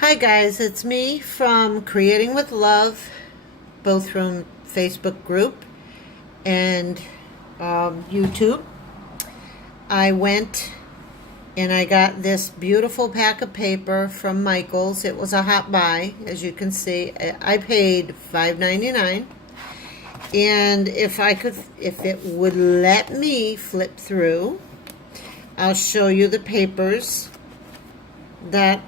Hi guys, it's me from Creating with Love, both from Facebook group and YouTube. I went and I got this beautiful pack of paper from Michael's. It was a hot buy, as you can see. I paid $5.99, and if it would let me flip through, I'll show you the papers that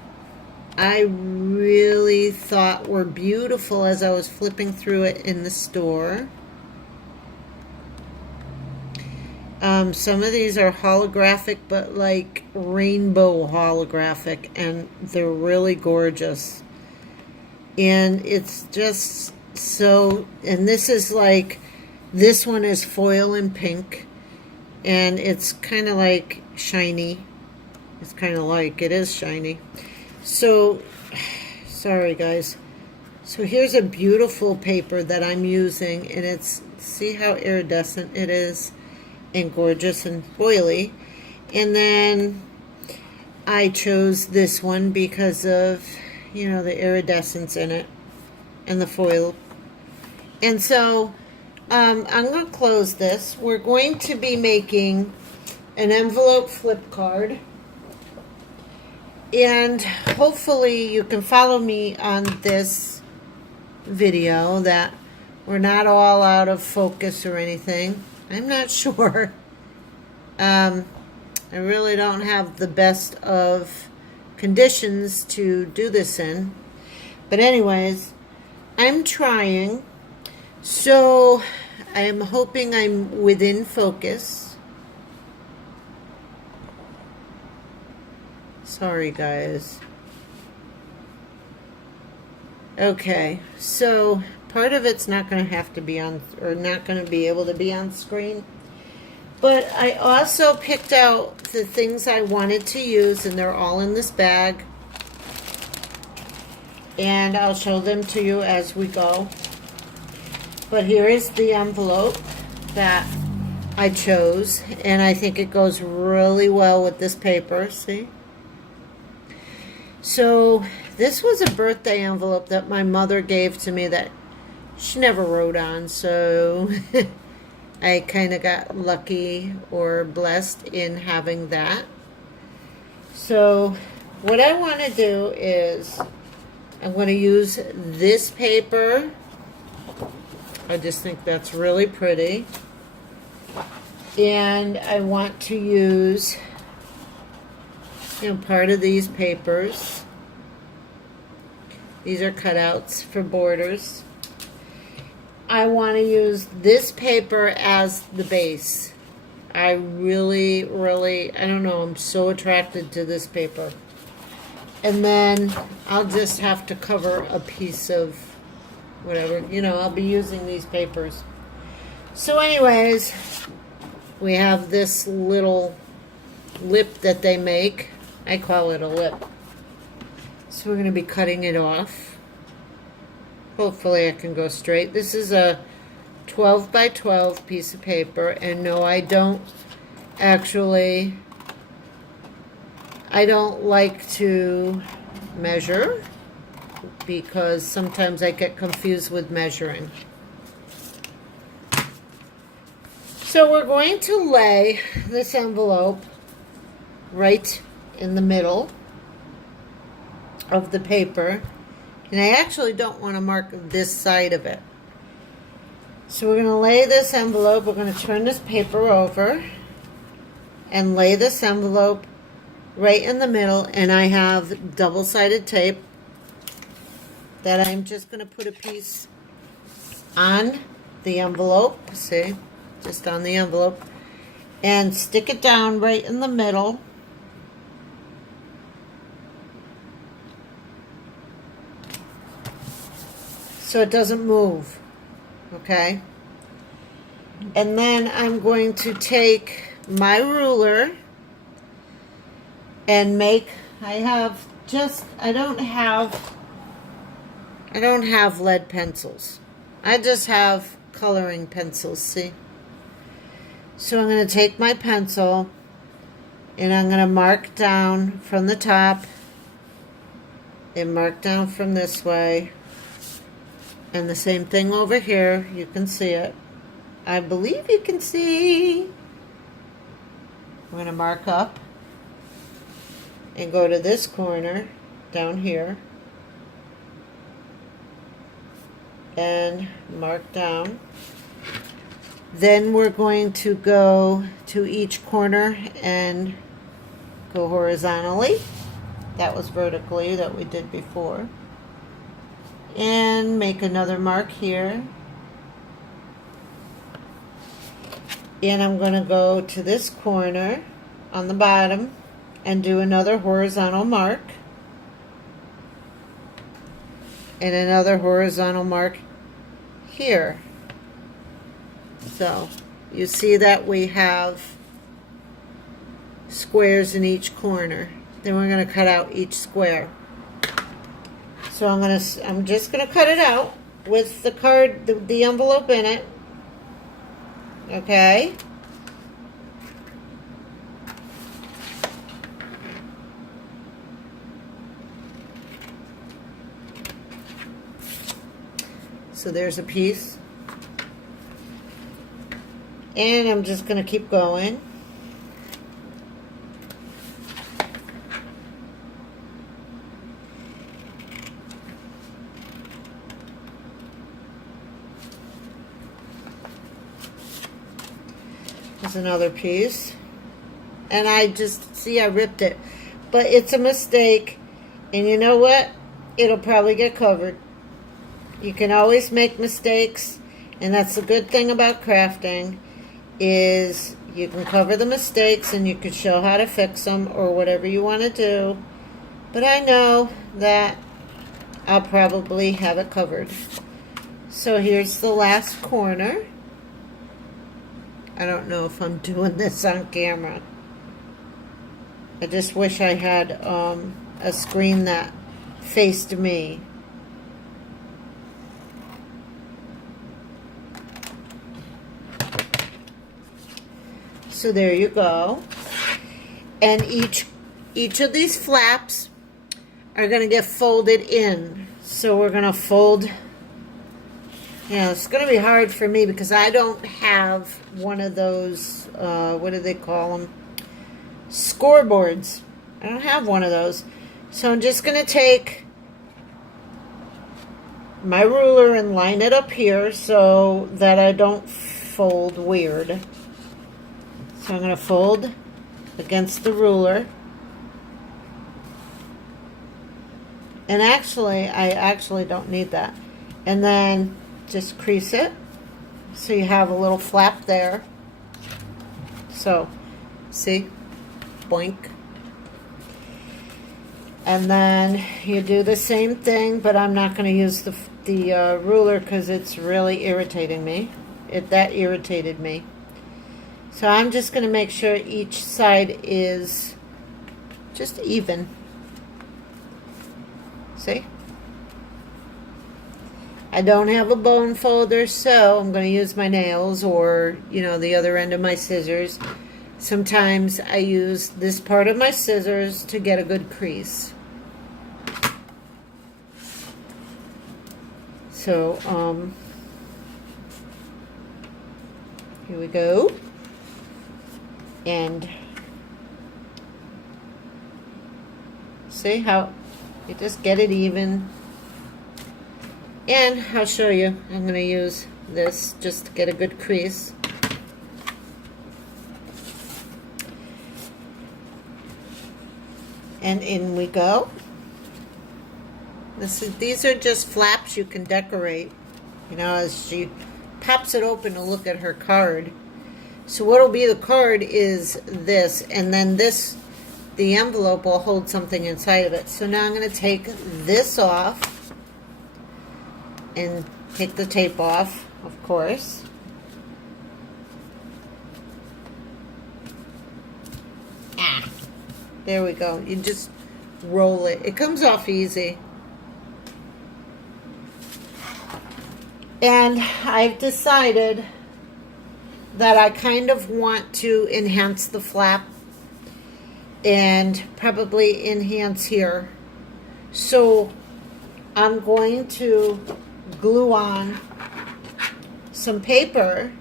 I really thought were beautiful as I was flipping through it in the store. Some of these are holographic, but like rainbow holographic, and they're really gorgeous. And it's just so, and this one is foil in pink, and it's kind of like shiny. It is shiny. So, sorry guys. So here's a beautiful paper that I'm using, and see how iridescent it is, and gorgeous and foily. And then I chose this one because of, the iridescence in it and the foil. And so I'm going to close this. We're going to be making an envelope flip card. And hopefully you can follow me on this video, that we're not all out of focus or anything. I'm not sure. I really don't have the best of conditions to do this in. But anyways, I'm trying. So I'm hoping I'm within focus. Sorry, guys. Okay, so part of it's not going to have to be on, or not going to be able to be on screen. But I also picked out the things I wanted to use, and they're all in this bag. And I'll show them to you as we go. But here is the envelope that I chose, and I think it goes really well with this paper, see? So this was a birthday envelope that my mother gave to me that she never wrote on, so I kind of got lucky or blessed in having that. So what I want to do is I'm going to use this paper. I just think that's really pretty. And I want to use part of these papers. These are cutouts for borders. I want to use this paper as the base. I really, I don't know, I'm so attracted to this paper. And then I'll just have to cover a piece of whatever, I'll be using these papers. So anyways, we have this little lip that they make. I call it a lip. So we're going to be cutting it off. Hopefully I can go straight. This is a 12 by 12 piece of paper. And no, I don't like to measure, because sometimes I get confused with measuring. So we're going to lay this envelope right in the middle of the paper, and I actually don't want to mark this side of it. So we're going to lay this envelope, we're going to turn this paper over and lay this envelope right in the middle, and I have double-sided tape that I'm just going to put a piece on the envelope, see, just on the envelope, and stick it down right in the middle. So it doesn't move, okay? And then I'm going to take my ruler and I don't have lead pencils. I just have coloring pencils, see? So I'm going to take my pencil and I'm going to mark down from the top and mark down from this way. And the same thing over here. You can see it. I believe you can see. I'm going to mark up and go to this corner down here and mark down. Then we're going to go to each corner and go horizontally. That was vertically that we did before. And make another mark here. And I'm going to go to this corner on the bottom and do another horizontal mark. And another horizontal mark here. So you see that we have squares in each corner. Then we're going to cut out each square. So I'm just going to cut it out with the card, the envelope in it. Okay. So there's a piece. And I'm just going to keep going. There's another piece. And I ripped it. But it's a mistake. And you know what? It'll probably get covered. You can always make mistakes. And that's the good thing about crafting, is you can cover the mistakes and you can show how to fix them or whatever you want to do. But I know that I'll probably have it covered. So here's the last corner. I don't know if I'm doing this on camera. I just wish I had a screen that faced me. So there you go. And each of these flaps are going to get folded in. So we're going to fold. It's going to be hard for me because I don't have one of those, what do they call them? Scoreboards. I don't have one of those. So I'm just going to take my ruler and line it up here so that I don't fold weird. So I'm going to fold against the ruler. And actually, I actually don't need that. And then just crease it so you have a little flap there. So, see? Boink. And then you do the same thing, but I'm not going to use the ruler because it's really irritating me. That irritated me. So I'm just going to make sure each side is just even. See? I don't have a bone folder, so I'm going to use my nails or, the other end of my scissors. Sometimes I use this part of my scissors to get a good crease. So, here we go. And see how you just get it even. And I'll show you. I'm going to use this just to get a good crease. And in we go. These are just flaps you can decorate. As she pops it open to look at her card. So what'll be the card is this, and then the envelope will hold something inside of it. So now I'm going to take this off and take the tape off, of course. There we go. You just roll it. It comes off easy. And I've decided that I kind of want to enhance the flap and probably enhance here. So I'm going to glue on some paper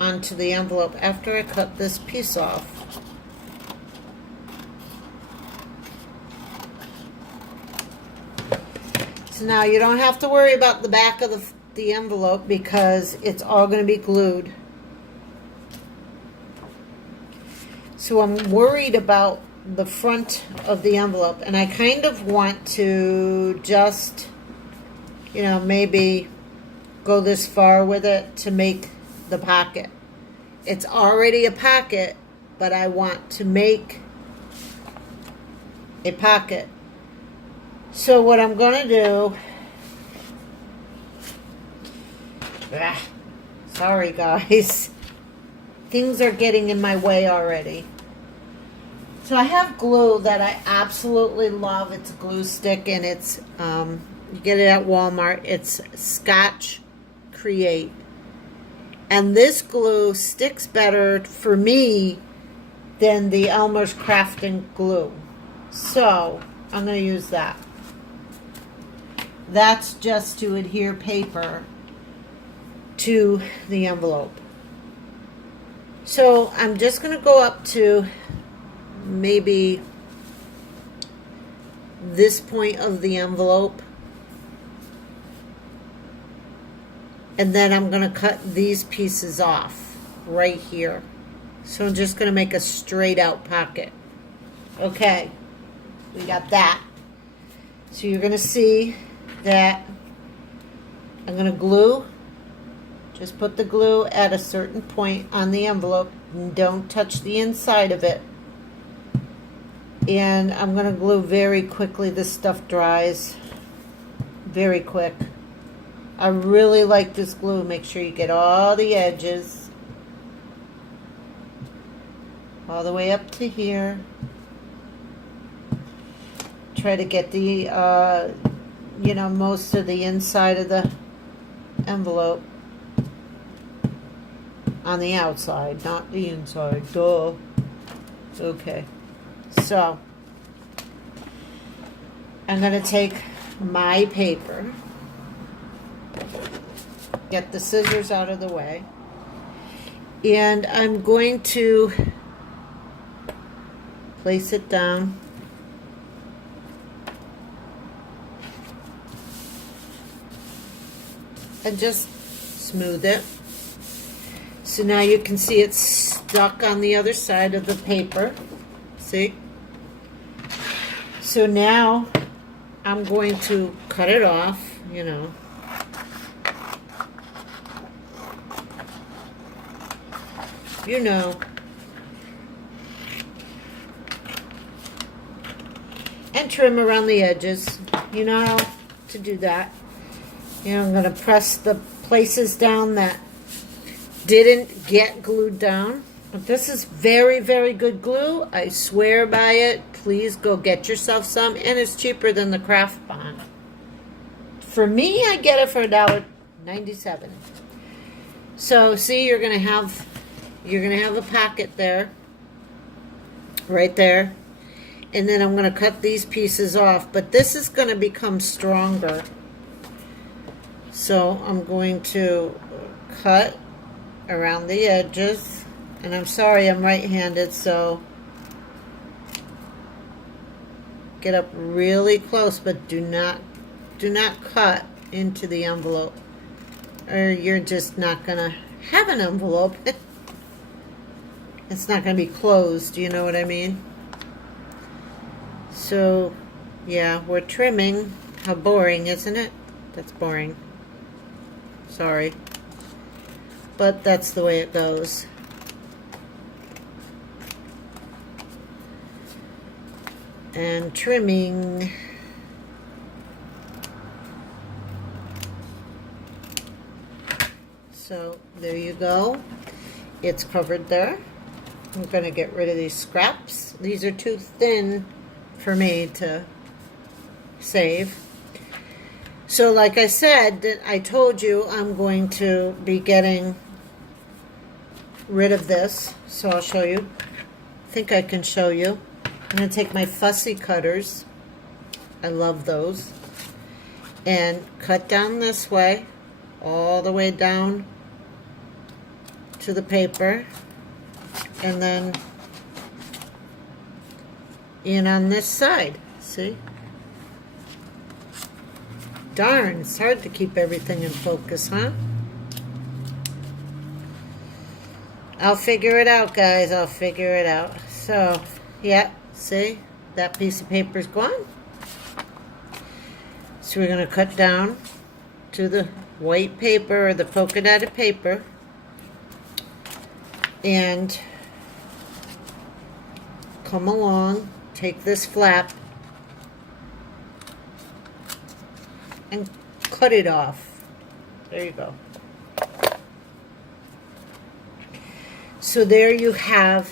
onto the envelope after I cut this piece off. So now you don't have to worry about the back of the envelope because it's all going to be glued. So I'm worried about the front of the envelope, and I kind of want to just, maybe go this far with it to make the pocket. It's already a pocket, but I want to make a pocket. So what I'm going to do, sorry guys, things are getting in my way already. So I have glue that I absolutely love. It's a glue stick, and it's, you get it at Walmart. It's Scotch Create. And this glue sticks better for me than the Elmer's Crafting glue. So I'm going to use that. That's just to adhere paper to the envelope. So I'm just going to go up to maybe this point of the envelope, and then I'm going to cut these pieces off right here. So I'm just going to make a straight out pocket. Okay, we got that. So you're going to see that I'm going to glue. Just put the glue at a certain point on the envelope and don't touch the inside of it. And I'm going to glue very quickly. This stuff dries very quick. I really like this glue. Make sure you get all the edges all the way up to here. Try to get the most of the inside of the envelope on the outside, not the inside. Duh. Okay. So I'm going to take my paper, get the scissors out of the way, and I'm going to place it down and just smooth it. So now you can see it's stuck on the other side of the paper. See? So now I'm going to cut it off, and trim around the edges. You know how to do that. I'm going to press the places down that didn't get glued down. But this is very, very good glue. I swear by it. Please go get yourself some. And it's cheaper than the Craft Bond. For me, I get it for $1.97. So see, you're gonna have a pocket there. Right there. And then I'm gonna cut these pieces off. But this is gonna become stronger. So I'm going to cut around the edges. And I'm sorry, I'm right-handed, so get up really close, but do not cut into the envelope, or you're just not gonna have an envelope. It's not gonna be closed, you know what I mean? So yeah, we're trimming. How boring, isn't it? That's boring. Sorry. But that's the way it goes. And trimming. So there you go. It's covered there. I'm going to get rid of these scraps. These are too thin for me to save. So like I said, I told you I'm going to be getting rid of this. So I'll show you. I think I can show you. I'm going to take my fussy cutters I love those. And cut down this way, all the way down to the paper, and then in on this side. See? Darn, it's hard to keep everything in focus, huh? I'll figure it out, guys. I'll figure it out. So, yeah, see? That piece of paper's gone. So we're going to cut down to the white paper or the polka dotted paper and come along, take this flap and cut it off. There you go. So there you have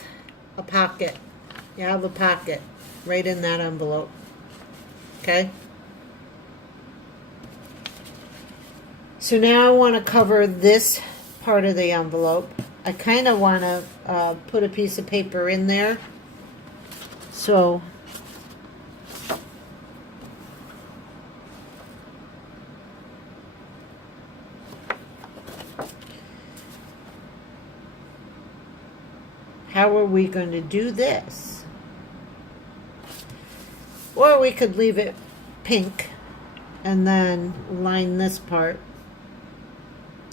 a pocket. You have a pocket right in that envelope. Okay? So now I want to cover this part of the envelope. I kind of want to put a piece of paper in there. So how are we going to do this? Or we could leave it pink and then line this part.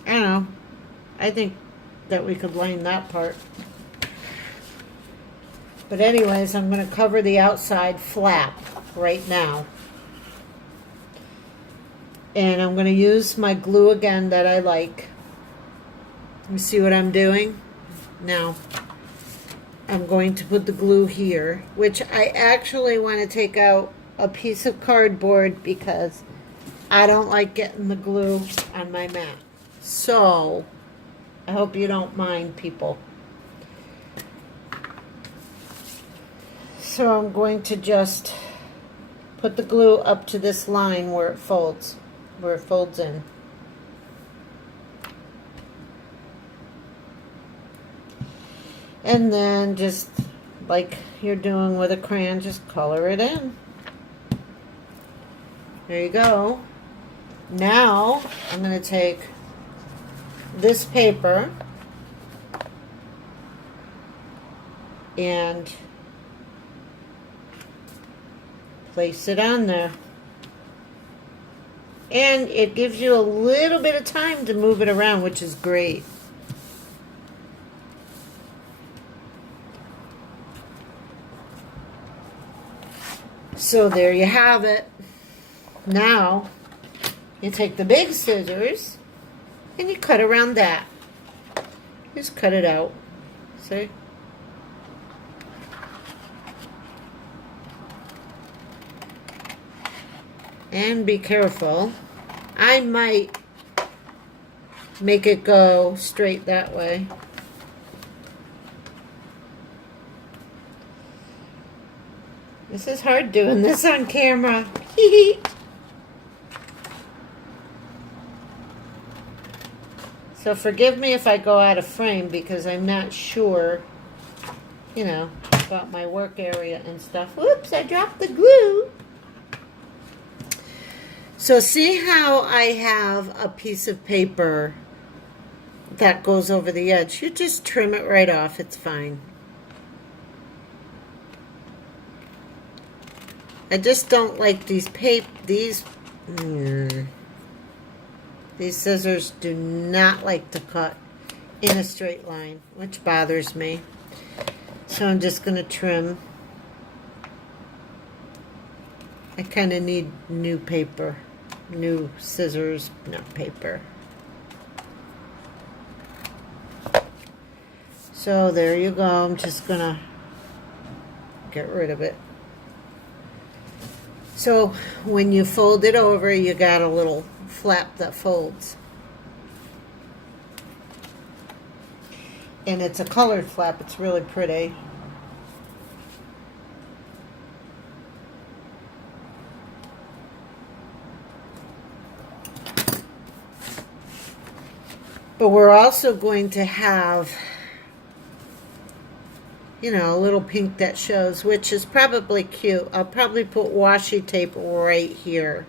I don't know. I think that we could line that part. But anyways, I'm going to cover the outside flap right now. And I'm going to use my glue again that I like. You see what I'm doing? Now, I'm going to put the glue here, which I actually want to take out a piece of cardboard because I don't like getting the glue on my mat. So, I hope you don't mind, people. So I'm going to just put the glue up to this line where it folds in. And then just like you're doing with a crayon, just color it in. There you go. Now I'm going to take this paper and place it on there. And it gives you a little bit of time to move it around, which is great. So there you have it. Now you take the big scissors and you cut around that. Just cut it out. See? And be careful. I might make it go straight that way. This is hard doing this on camera. So forgive me if I go out of frame because I'm not sure, you know, about my work area and stuff. Whoops, I dropped the glue. So see how I have a piece of paper that goes over the edge? You just trim it right off. It's fine. I just don't like these scissors do not like to cut in a straight line, which bothers me. So I'm just going to trim. I kind of need new paper, new scissors, not paper. So there you go. I'm just going to get rid of it. So when you fold it over, you got a little flap that folds. And it's a colored flap. It's really pretty. But we're also going to have you know, a little pink that shows, which is probably cute. I'll probably put washi tape right here.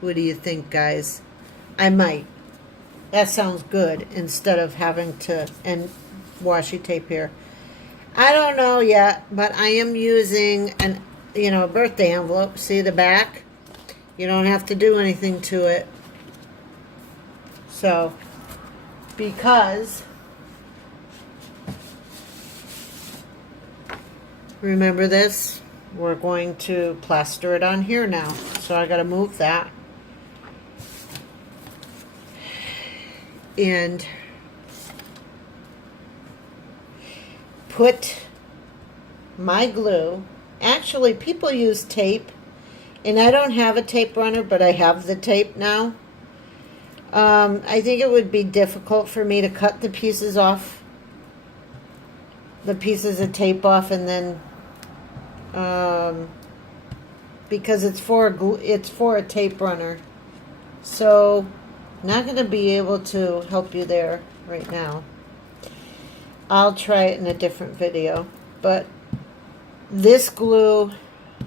What do you think, guys? I might. That sounds good instead of having to and washi tape here. I don't know yet, but I am using an, you know, a birthday envelope. See the back? You don't have to do anything to it. So, because remember this? We're going to plaster it on here now. So I got to move that. And put my glue. Actually, people use tape, and I don't have a tape runner, but I have the tape now. I think it would be difficult for me to cut the pieces off, the pieces of tape off, and then because it's for a tape runner. So, not going to be able to help you there right now. I'll try it in a different video, but this glue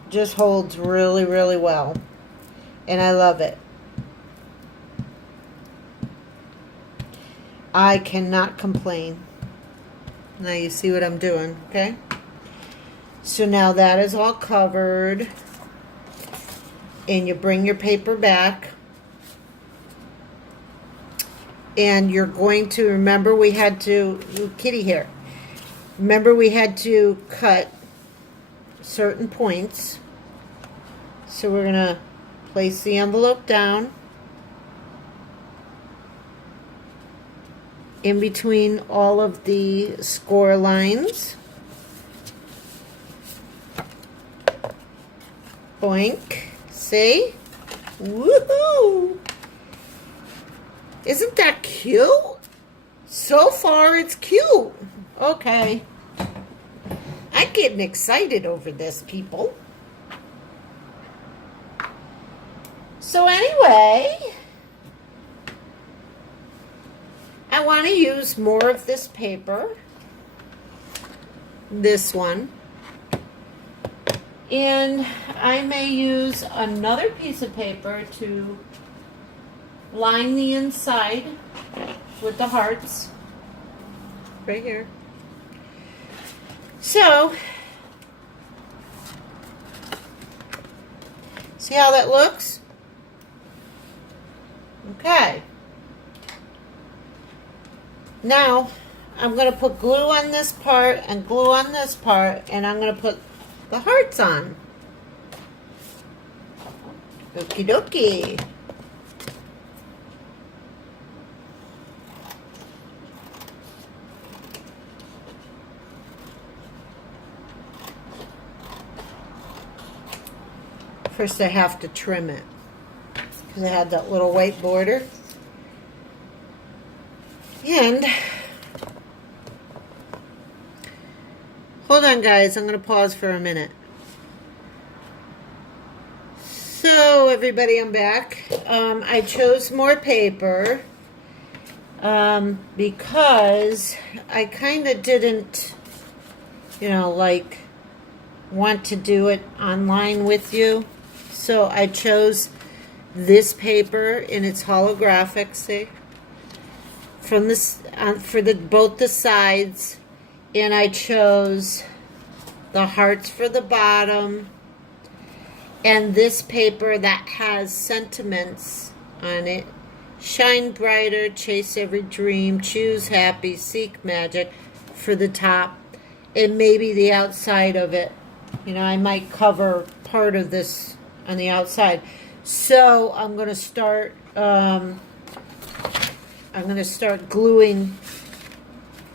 just holds really, really well, and I love it. I cannot complain. Now you see what I'm doing, okay? So now that is all covered, and you bring your paper back, and you're going to remember we had to, kitty here, remember we had to cut certain points. So we're going to place the envelope down in between all of the score lines. Boink. See? Woohoo! Isn't that cute? So far, it's cute. Okay. I'm getting excited over this, people. So anyway, I want to use more of this paper. This one. And I may use another piece of paper to line the inside with the hearts. Right here. So, see how that looks? Okay. Now, I'm going to put glue on this part and glue on this part, and I'm going to put the hearts on. Okie dokie. First I have to trim it because I had that little white border. And hold on, guys, I'm going to pause for a minute. So everybody, I'm back. I chose more paper because I kind of didn't, you know, like want to do it online with you. So I chose this paper, and it's holographic, see? From this for both the sides, and I chose the hearts for the bottom, and this paper that has sentiments on it. Shine brighter, chase every dream, choose happy, seek magic for the top, and maybe the outside of it. You know, I might cover part of this on the outside. So I'm going to start gluing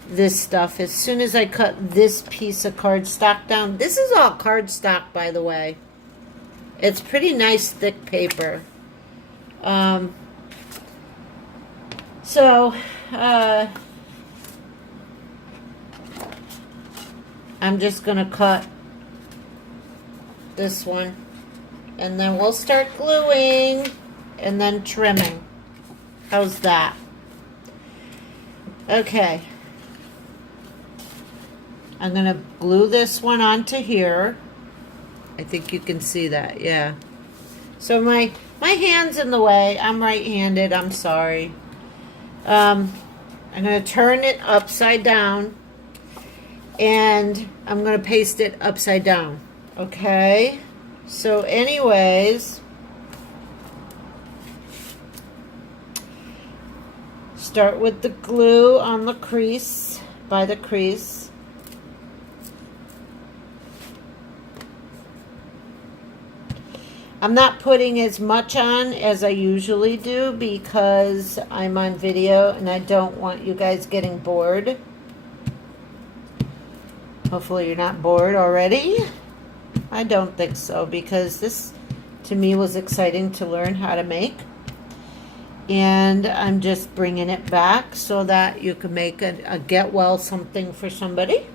this stuff as soon as I cut this piece of cardstock down. This is all cardstock, by the way. It's pretty nice thick paper. So I'm just going to cut this one, and then we'll start gluing and then trimming. How's that? Okay. I'm going to glue this one onto here. I think you can see that, yeah. So my hand's in the way. I'm right-handed, I'm sorry. I'm going to turn it upside down, and I'm going to paste it upside down, okay? So anyways, start with the glue on the crease, by the crease. I'm not putting as much on as I usually do because I'm on video and I don't want you guys getting bored. Hopefully you're not bored already. I don't think so, because this to me was exciting to learn how to make. And I'm just bringing it back so that you can make a get well something for somebody.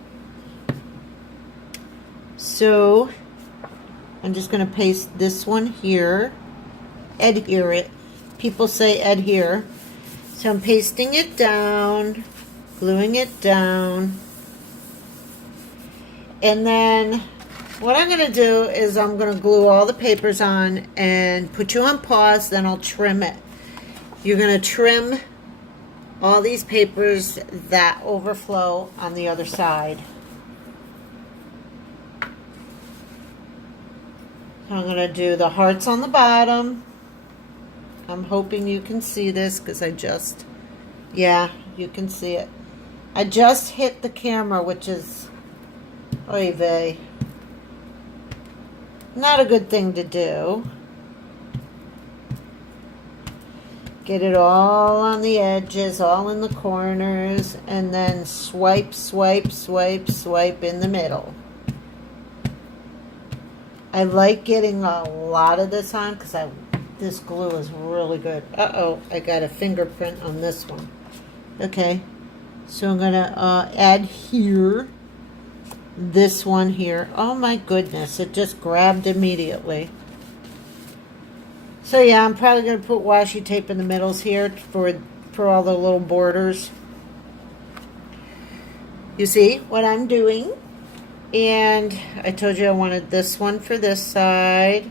So I'm just going to paste this one here. Adhere it. People say adhere. So I'm pasting it down, gluing it down. And then what I'm going to do is I'm going to glue all the papers on and put you on pause, then I'll trim it. You're going to trim all these papers that overflow on the other side. I'm going to do the hearts on the bottom. I'm hoping you can see this because yeah, you can see it. I just hit the camera, which is, oy vey, not a good thing to do. Get it all on the edges, all in the corners, and then swipe, swipe, swipe, swipe in the middle. I like getting a lot of this on because this glue is really good. Uh-oh, I got a fingerprint on this one. Okay, so I'm going to add here, this one here. Oh my goodness, it just grabbed immediately. So yeah, I'm probably going to put washi tape in the middles here for all the little borders. You see what I'm doing? And I told you I wanted this one for this side.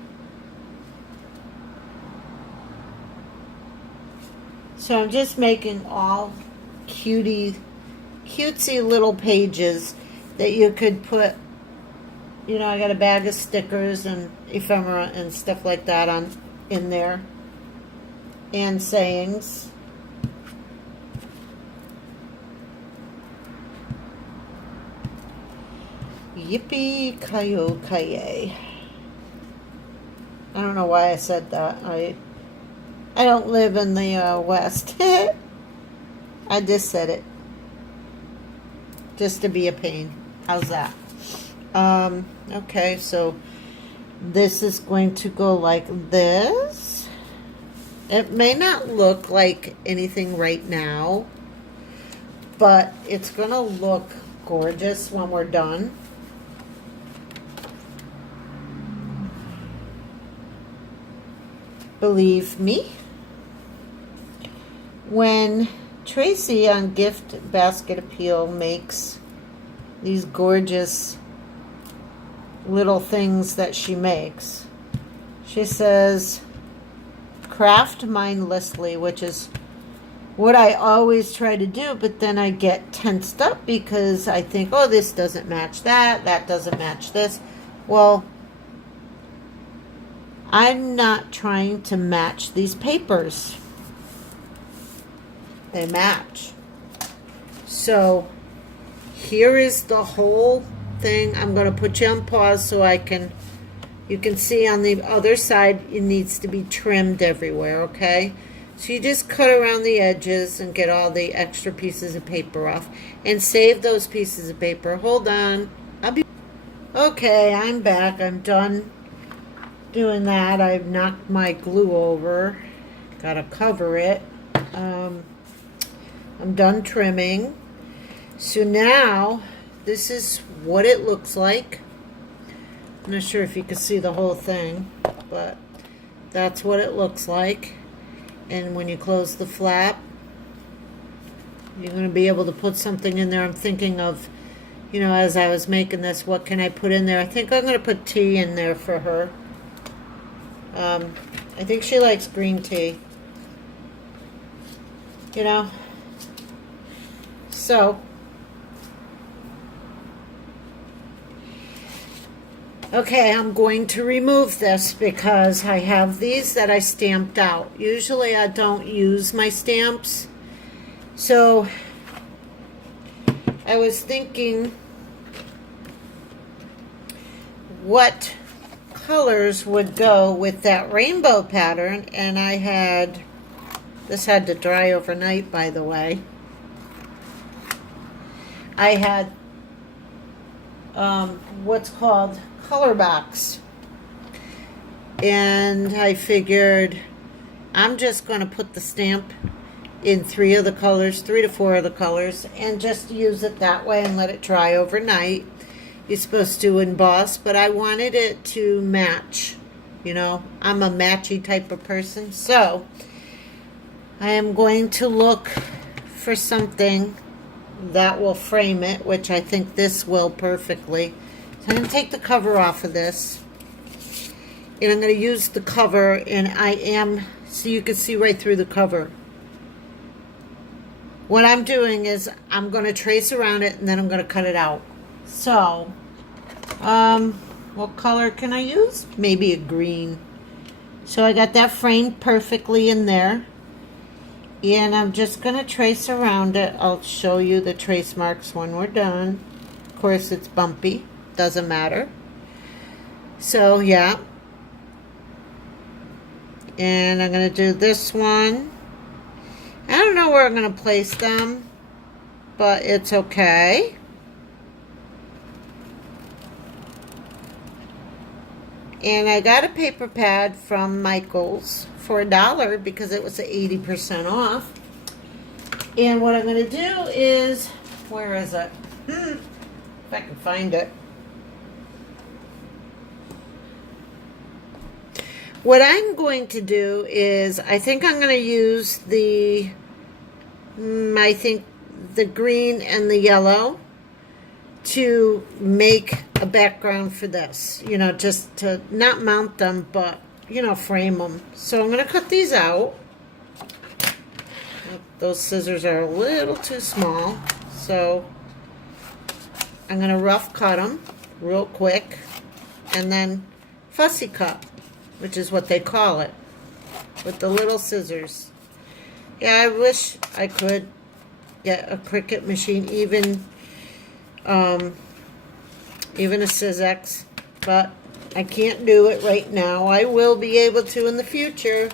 So I'm just making all cutesy little pages that you could put, you know, I got a bag of stickers and ephemera and stuff like that in there. And sayings. Yippee-ki-yo-ki-yay. I don't know why I said that. I don't live in the West. I just said it. Just to be a pain. How's that? Okay, so this is going to go like this. It may not look like anything right now, but it's going to look gorgeous when we're done. Believe me. When Tracy on Gift Basket Appeal makes these gorgeous little things that she makes, she says, craft mindlessly, which is what I always try to do, but then I get tensed up because I think, oh, this doesn't match that, that doesn't match this. Well, I'm not trying to match these papers. They match. So here is the whole thing. I'm going to put you on pause so you can see on the other side it needs to be trimmed everywhere, okay? So you just cut around the edges and get all the extra pieces of paper off and save those pieces of paper. Hold on. Okay, I'm back. I'm done doing that. I've knocked my glue over. Got to cover it. I'm done trimming. So now this is what it looks like. I'm not sure if you can see the whole thing, but that's what it looks like. And when you close the flap, you're going to be able to put something in there. I'm thinking of you know, as I was making this, what can I put in there? I think I'm going to put tea in there for her. I think she likes green tea. You know? So, okay, I'm going to remove this because I have these that I stamped out. Usually I don't use my stamps. So, I was thinking what colors would go with that rainbow pattern, and I had, this had to dry overnight, by the way. I had what's called color box, and I figured I'm just going to put the stamp in 3 of the colors, 3 to 4 of the colors, and just use it that way and let it dry overnight. You're supposed to emboss, but I wanted it to match. You know, I'm a matchy type of person, so I am going to look for something that will frame it, which I think this will perfectly. So I'm going to take the cover off of this, and I'm going to use the cover, and so you can see right through the cover. What I'm doing is I'm going to trace around it, and then I'm going to cut it out. So, what color can I use? Maybe a green. So I got that framed perfectly in there. And I'm just going to trace around it. I'll show you the trace marks when we're done. Of course, it's bumpy. Doesn't matter. So, yeah. And I'm going to do this one. I don't know where I'm going to place them, but it's okay. And I got a paper pad from Michael's for $1 because it was 80% off. And what I'm going to do is, where is it? If I can find it. What I'm going to do is, I think I'm going to use the, I think the green and the yellow to make a background for this, you know, just to not mount them, but, you know, frame them. So I'm going to cut these out. Those scissors are a little too small, so I'm going to rough cut them real quick, and then fussy cut, which is what they call it, with the little scissors. Yeah, I wish I could get a Cricut machine, even a Sizzix, but I can't do it right now. I will be able to in the future.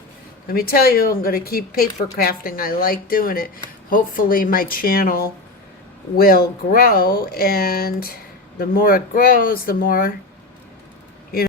Let me tell you, I'm going to keep paper crafting. I like doing it. Hopefully my channel will grow, and the more it grows, the more